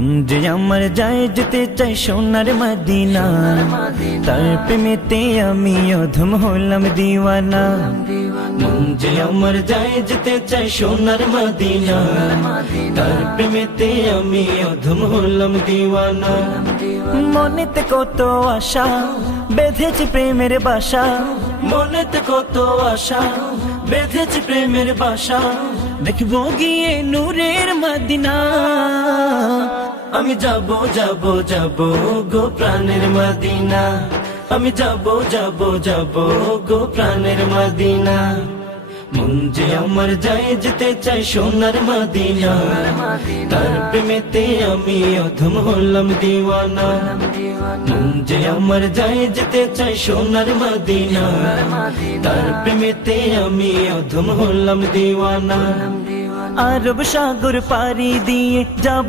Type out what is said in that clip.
মন যে আমার যায় যেতে চাই সোনার মদিনা, তার প্রেমেতে আমি অধম হলাম দিওয়ানা। মন যে আমার যায় যেতে চাই সোনার মদিনা, তার প্রেমেতে আমি অধম হলাম দিওয়ানা। মনেতে কত আশা বেঁধেছি প্রেমের বাসা, মনেতে কত আশা বেঁধেছি প্রেমের বাসা, দেখবো গিয়ে নূরের মদিনা। আমি যাব যাব যাব গো প্রাণের মদিনা, আমি যাব যাব যাব গো প্রাণের মদিনা। মন যে আমার যায় যেতে চাই সোনার মদিনা, তার প্রেমেতে আমি অধম হলাম দিওয়ানা। মন যে আমার যায় যেতে চাই সোনার মদিনা, তার প্রেমেতে আমি অধম হলাম দিওয়ানা। আরব সাগর পাড়ি দিয়ে যাব